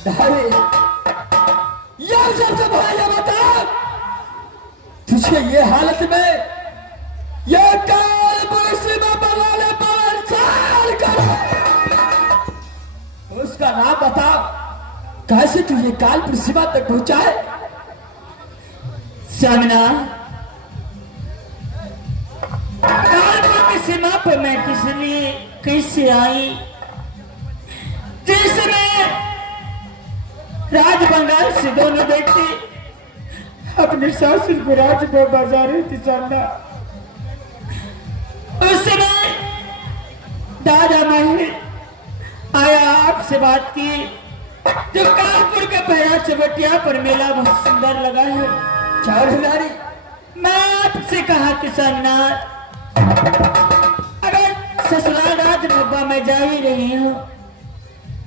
अरे यार सबसे बड़ा ये बता, तुझे ये हालत में ये काल सीमा पर वाले साल का उसका नाम बता, कैसे तुझे कालपुर सीमा तक पहुंचा है? सामना कालपुर की सीमा पर मैं किस लिए कैसे आई? जिसमें राज बंगाल से दोनों व्यक्ति अपने शासन को राज में बजा रही थी सामना। उस समय दादा महल आया, आपसे बात की, जो कानपुर के पहरा चबटिया पर मेला बहुत सुंदर लगा है। चार मैं आपसे कहा कि सोमनाथ, अगर ससुराल राज नब्बा में जा ही रही हूँ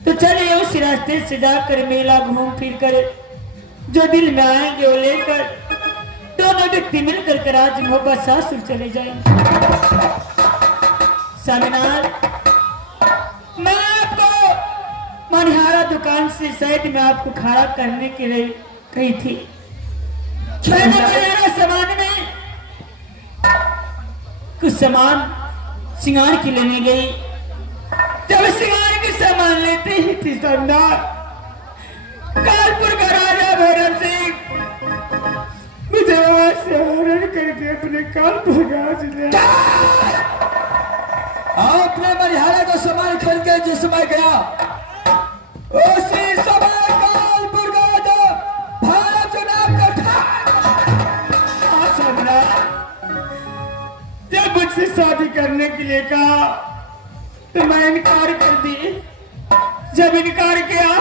तो चलिए उस रास्ते से जाकर मेला घूम फिर कर जो दिल में आएंगे वो लेकर दोनों व्यक्ति मिलकर के राज मोहब्बत सासुर चले जाएंगे। सोमनाथ, मैं आपको मनिहारा दुकान से शायद मैं आपको खड़ा करने के लिए कही थी। मैंने मनिहारा सामान में कुछ सामान सिंगार की लेने गई। जब सिंगार के सामान लेते ही थी सरदार कानपुर का राजा भैरव सिंह मुझे वहां से हरण करके अपने कानपुर राज ले आपने मनिहारा का सामान खरीद के जिस समय गया उसी समय कानपुर का राजा भारत चुनाव का जब मुझसे शादी करने के लिए कहा तो मैं इनकार कर दी। जब इनकार किया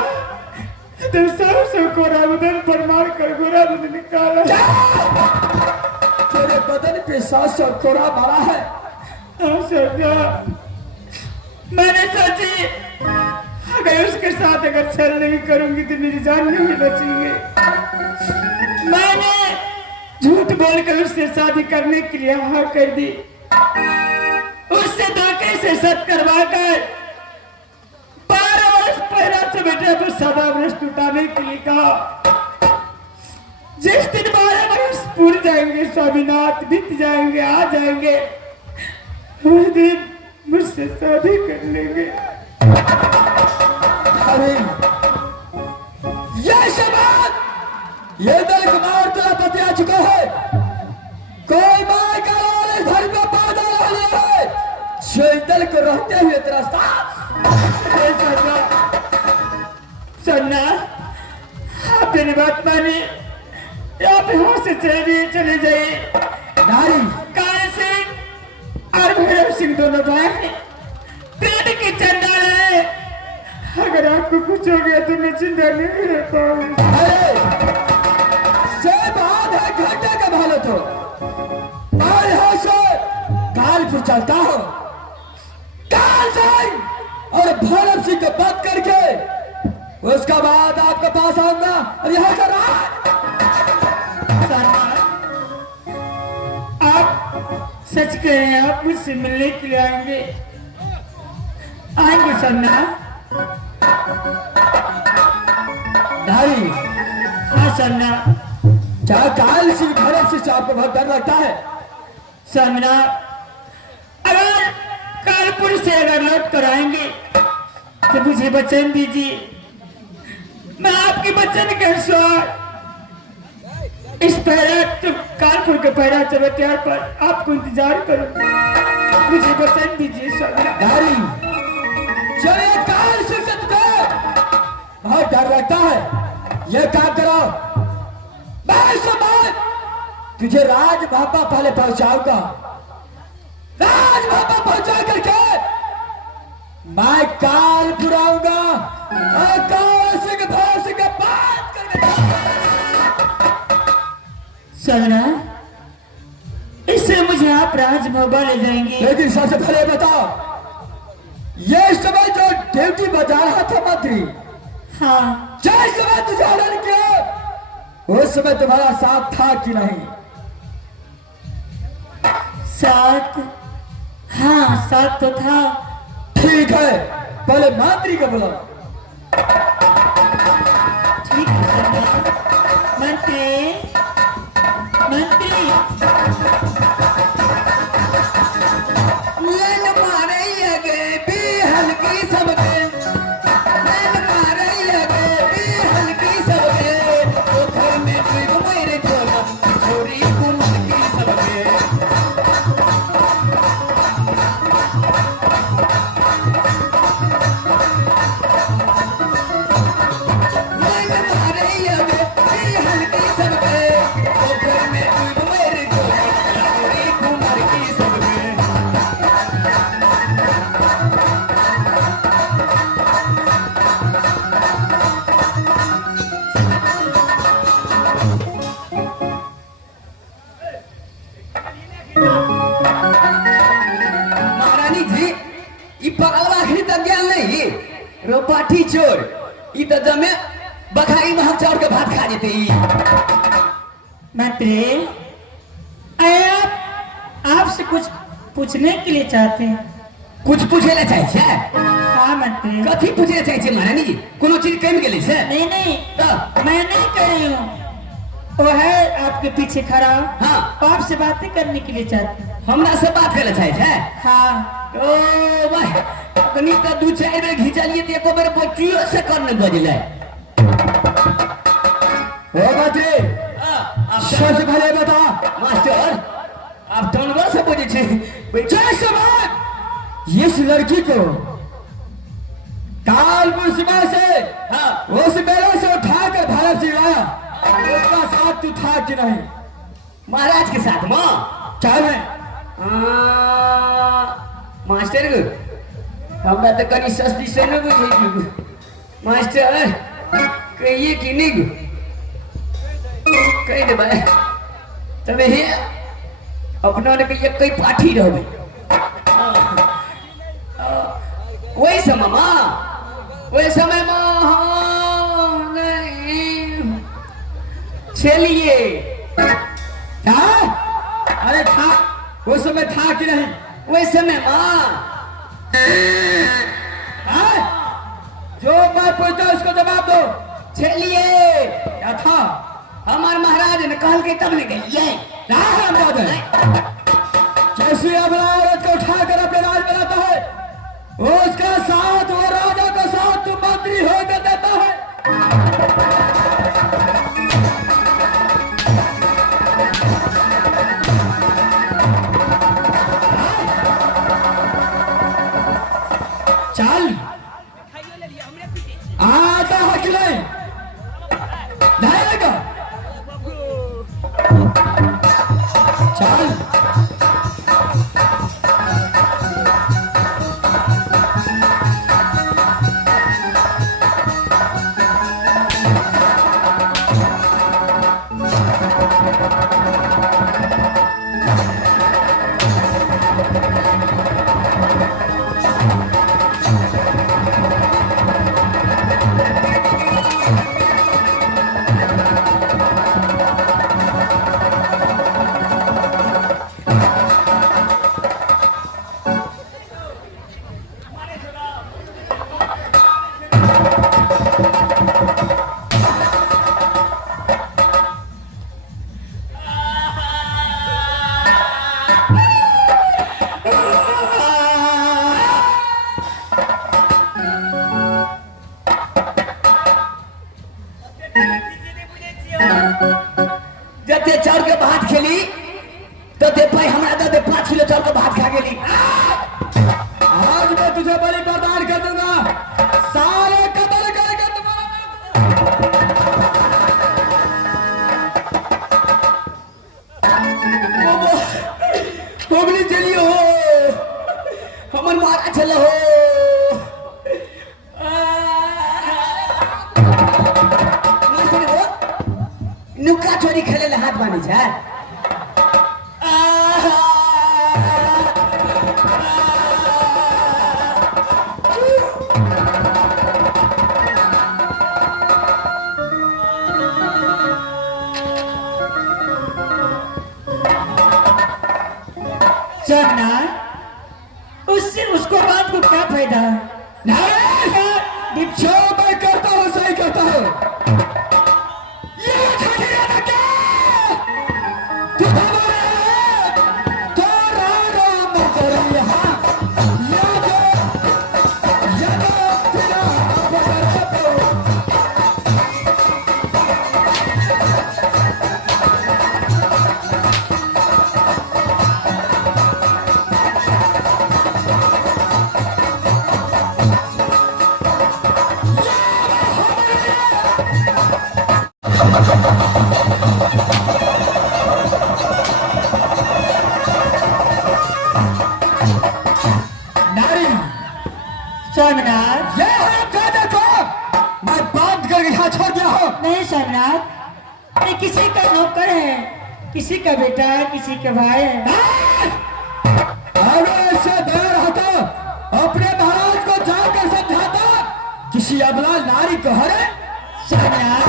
तो सब कोरा बदन पर मार कर गोरा बदन निकाला। तेरे बदन पे 700 कोरा मारा है। मैंने सोची अगर उसके साथ अगर छल नहीं करूंगी तो मेरी जान नहीं बचेगी। मैंने झूठ बोलकर उससे शादी करने के लिए हाँ कर दी। उससे धोखे से सत करवा कर 12 वर्ष पहला से बेटे पर सदा वृष्ट उठाने के लिए कहा। जिस दिन 12 वर्ष पूरे जाएंगे, स्वामीनाथ बीत जाएंगे, आ जाएंगे, उस दिन मुझसे शादी कर लेंगे। अरे ये शबाद, ये दल कुमार तेरा पति आ चुका है। कोई मार का वाले घर में पैदा नहीं है जो दल को रहते हुए तेरा साथ। सुनना, आप मेरी बात माने, आप यहाँ से चले जाइए। नारी काल सिंह और भैरव सिंह दोनों भाई हैं, पेट के चंडाल है। अगर आपको कुछ हो गया तो मैं जिंदा नहीं रह पाऊंगा। बात है घंटे का हालत हो, मैं यहाँ से कानपुर चलता हूँ। काल सिंह और भैरव सिंह को बात करके उसका बाद आपके पास आऊंगा और यहाँ का आप सच कह रहे हैं, आप मुझसे मिलने के लिए आएंगे? आएंगे सन्ना? नारी हाँ सन्ना। क्या काल सिंह भैरव सिंह से आपको बहुत डर लगता है? सन्ना, अगर कानपुर से अगर लौट कर आएंगे तो मुझे वचन दीजिए, मैं आपके वचन के अनुसार इस पहरा कानपुर के पहरा चबटियार पर आपको इंतजार करूंगा। मुझे वचन दीजिए सन्ना। नारी, जो ये काल सिंह से तुझे बहुत डर लगता है, ये काम करो, मैं समय तुझे राज बाबा पहले पहुंचाऊंगा। राज बाबा पहुंचा करके मैं कानपुर आऊंगा और काल सिंह भैरव सिंह के बात करके। सन्ना, इससे मुझे आप राज मोहब्बा ले जाएंगे। लेकिन सबसे पहले बताओ, ये समय जो ड्यूटी बजा रहा था मंत्री, हाँ, जिस समय तुझे हरण किया उस समय तुम्हारा साथ था कि नहीं? साथ? हाँ, साथ तो था। ठीक है, पहले मंत्री को बुलाओ। मंत्री मंत्री लेन मारे लगे भी हल्की सबके, लेन मारे लगे भी हल्की सबके, तो घर में कोई मेरे छोरा छोरी कुमार की सबके। लेन मारे लगे भी हल्की सबके, तो घर में कोई मेरे छोरा छोरी कुमार की सबके। महारानी जी ई पगलवा आखिरी तक गया नहीं रोपाठी चोर ई तो जमे बखाई में हम चौर के भात खा जेते ई। मंत्री आपसे कुछ पूछने के लिए चाहते हैं। कुछ पूछे ला चाहिए छे? हाँ मंत्री। कथी पूछे ला चाहिए महारानी जी? कोनो चीज कम गेले छे? नहीं नहीं तो मैं नहीं कर रही हूँ, वो है आपके पीछे खड़ा। हाँ। आपसे बातें करने के लिए चाहते हैं। हमरा से बात करे चाहिए छे? हाँ। ओ भाई कनी तो दू चार बेर घिचा लिए तो एको बेर बच्चियों से करने बजले। ओ बाजी सच भले बता मास्टर, आप टोनवा से बोले छे जय समान इस लड़की को कालपुर सीमा से उस बेलों से उठाकर भारत से लाया, उसका साथ तू था कि नहीं? महाराज के साथ मां चल मास्टर हमरा तो कनी सस्ती से न बुझे मास्टर कहिए कि नहीं कह दे भाई तबे हे अपना ने कहिए कई पाठी रहबे वही समय वही समय नहीं चलिए। अरे था वो समय था कि नहीं? वही समय जो बात पूछता उसको जवाब दो। चलिए क्या था? हमारे महाराज ने कहल के तब ने गई जैसे अपना औरत को उठाकर अपने राज बनाता है उसका साथ वो राजा का साथ तू मंत्री होकर देता है। चल आता है कि नहीं? जाएगा चल जते चाउर के भात खेली तो दे पाई हमरा दे 5 किलो चाउर के भात खा गेली। आज मैं तुझे बलि प्रदान कर दूंगा सारे कत्ल करके तुम्हारा चलिए हो हमन मारा चलो हो नुका चोरी खेले ले हाथ बानी छे। चलना उससे उसको बात को क्या फायदा? नहीं जो मैं करता हूँ सही करता हूँ। स्वामीनाथ, ये है कादर को मैं बात कर यहाँ छोड़ दिया हूँ। नहीं स्वामीनाथ, ये किसी का नौकर है, किसी का बेटा है, किसी का भाई है। अगर ऐसे देर होता अपने महाराज को जाकर समझाता किसी अबला नारी को हरे। स्वामीनाथ,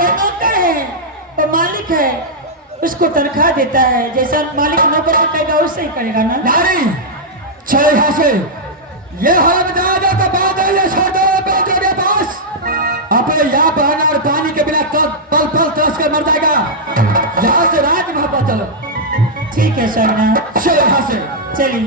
ये नौकर है, वो मालिक है, उसको तनख्वाह देता है, जैसा मालिक नौकर को कहेगा वैसे ही करेगा ना। नारी चले यहाँ से, ये हम दादा का बादल ये छोड़ दो बेटे के पास। अपने यहाँ बहना और पानी के बिना पल पल तरस कर मर जाएगा। यहाँ से राजमहल पर चलो। ठीक है स्वामीनाथ, चलो यहाँ से। चलिए।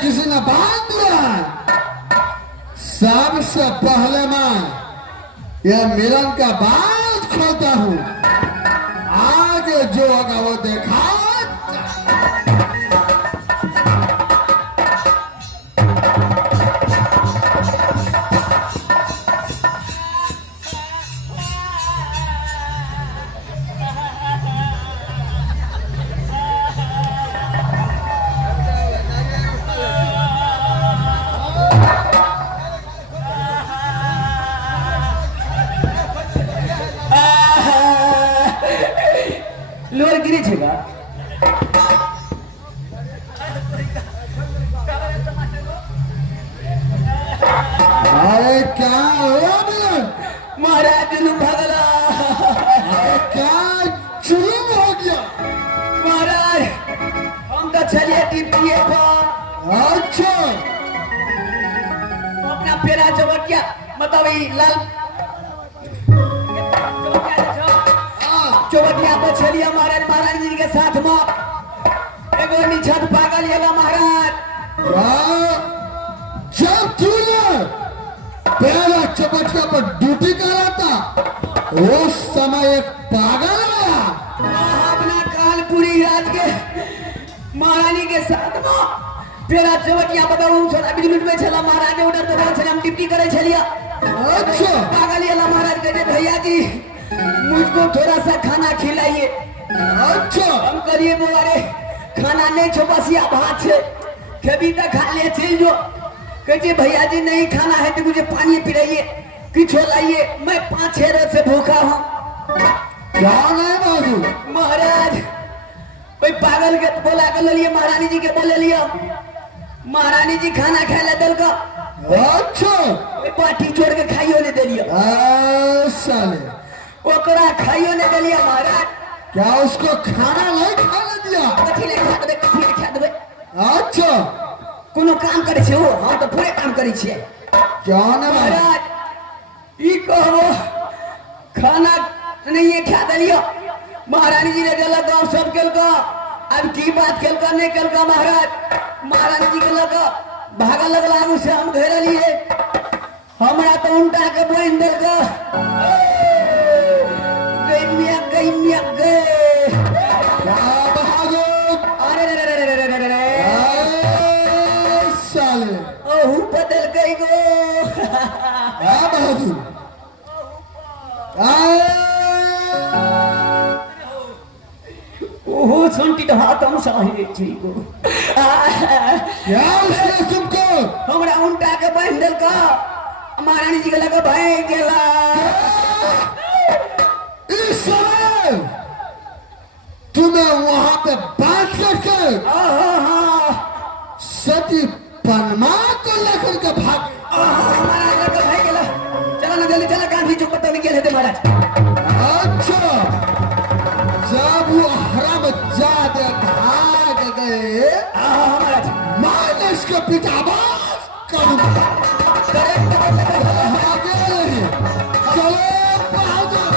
किसी ने बांध दिया। सबसे पहले मैं यह मिलन का बाज खोलता हूँ। आगे जो होगा वो देखा। लोर गिरी छेगा। अरे क्या हो महाराज भगला। अरे क्या जुलूम हो गया। महाराज हम तो चलिए टिप्पी पर। अच्छा अपना फेरा चवटिया मतलब लाल चौबटिया पर चलिए महाराज। महाराज जी के साथ में एगो निछत पागल येला महाराज। जब तूने पहला चौबटिया पर ड्यूटी करा था उस समय एक पागल आया। अपना कालपुरी राज के महारानी के साथ में फेरा चौबटिया पर बिजली में चला। महाराज ने उधर तो हम ड्यूटी करे चलिए। अच्छा पागल येला महाराज कहते भैया जी मुझको थोड़ा सा खाना खिलाइए। अच्छा हम करिए बोले खाना नहीं छो बस या भात से कभी तक खा ले चल जो। कहते भैया जी नहीं खाना है तो मुझे पानी पिलाइए कुछ लाइए। मैं 5-6 रोज से भूखा हूँ। क्या नहीं बाबू। महाराज कोई पागल के बोला कर लिए महारानी जी के बोले लिया। महारानी जी खाना खा ले दल का। अच्छा कोई पार्टी छोड़ के खाइयो ने दे लिया। साले ओकरा खाइयो ने दे लिया महाराज। क्या उसको खाना नहीं खाने दिया। कथी ले खा देबे कथी ले खा देबे। अच्छा कोनो काम करे छे हो हम तो पूरे काम करे छिए। क्या ना महाराज ई कहबो खाना नहीं खा दलियो। महारानी जी ने गला गांव सब केल का अब की बात केल का नहीं केल का महाराज। महारानी जी के लगा भागा लगला आगू से हम घेर लिए। हमरा तो उल्टा के बोइन देल का गई मिया गए। बहादुर। अरे रे रे रे रे रे रे साले ओहू बदल गई गो। बहादुर ओहो सुनती तो हाथ हम साहिब जी को। क्या उसने तुमको हमरा उल्टा के बांध देल का महारानी जी के लगा भाई गेला। इस समय तुम्हें वहां पे बांध करके सती पनमा को लेकर के भाग महाराज लगा भाई गेला। चला ना जल्दी चला गांधी चौक पर गेले थे महाराज। अच्छा जब वो हराम जादे भाग गए महाराज मैं इसके पिता बात करूंगा। चलो बहादुर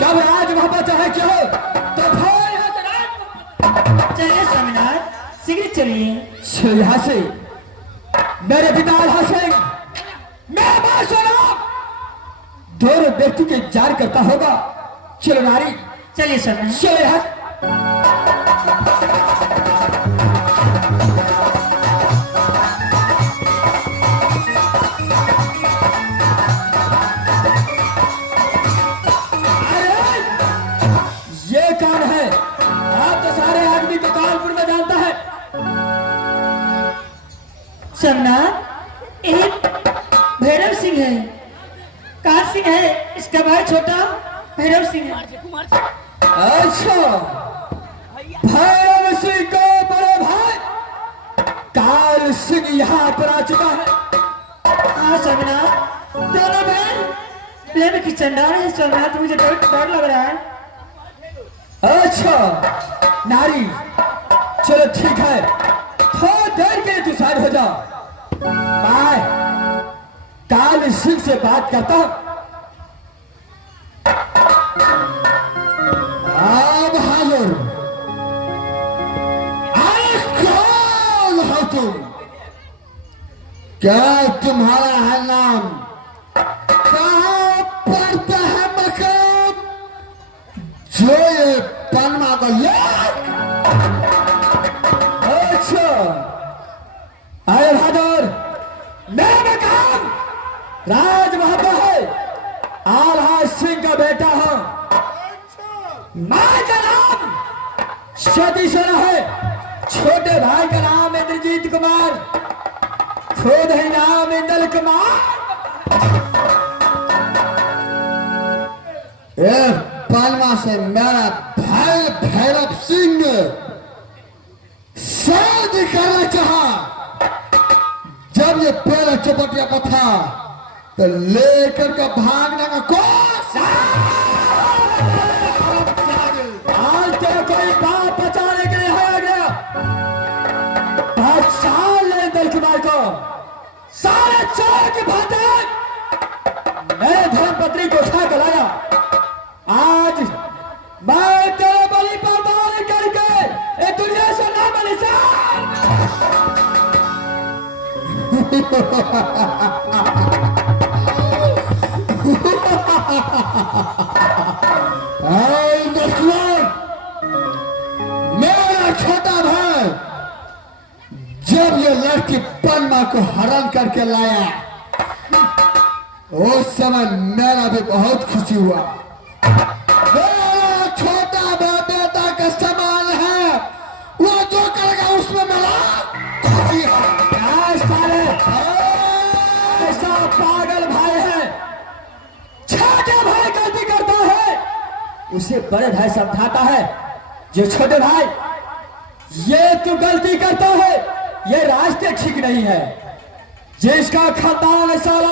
शब राज वहां चाहे क्या हो तो भाई चलिए स्वामीनाथ शीघ्र चलिए। यहाँ से मेरे पिता अल्लाह सिंह मैं बादशाह दोनों व्यक्ति के जान करता होगा। चलो नारी चलिए स्वामीनाथ। चलो यहाँ सोमनाथ एक भैरव सिंह है, काल सिंह है, इसका भाई छोटा भैरव सिंह है। अच्छा भैरव सिंह को बड़े भाई काल सिंह यहाँ पर आ चुका है। हाँ सोमनाथ दोनों बहन प्रेम की चंडाल है। सोमनाथ मुझे डर लग रहा है। अच्छा नारी चलो ठीक है थोड़ी देर के लिए तू साइड हो जा। मैं काल सिंह से बात करता हूं। बहादुर कौन हो तुम? क्या तुम्हारा है नाम? कहाँ पड़ता है मकाम जो ये पनमा को अच्छा अरे बहादुर मैं मकाम राज महबा है आल्हा सिंह का बेटा हूं। मां का नाम सती सेना है, छोटे भाई का नाम इंद्रजीत कुमार, खुद ही नाम इंदल कुमार। पनमा से मेरा भाई भैरव सिंह शादी करना चाहा। जब ये पहले चौपटिया को था तो लेकर के भागने का कोस आज तेरा कोई बाप बचाने के लिए आ गया। बादशाह ले इंदल कुमार को सारे चोर के भाते मेरे धर्मपत्नी को उठा कर लाया। आज मैं तेरे बलि प्रदान करके ये दुनिया से ना बने मेरा छोटा भाई जब ये लड़की पनमा को हरण करके लाया उस समय मेरा भी बहुत खुशी हुआ। मेरा छोटा बेटा का समान है, वो जो करेगा उसमें मेरा खुशी है। ऐसा पागल भाई है, छोटे भाई गलती करता है उसे बड़े भाई समझाता है। जो छोटे भाई ये तू गलती करता है ये रास्ते ठीक नहीं है। जिसका खानदान साला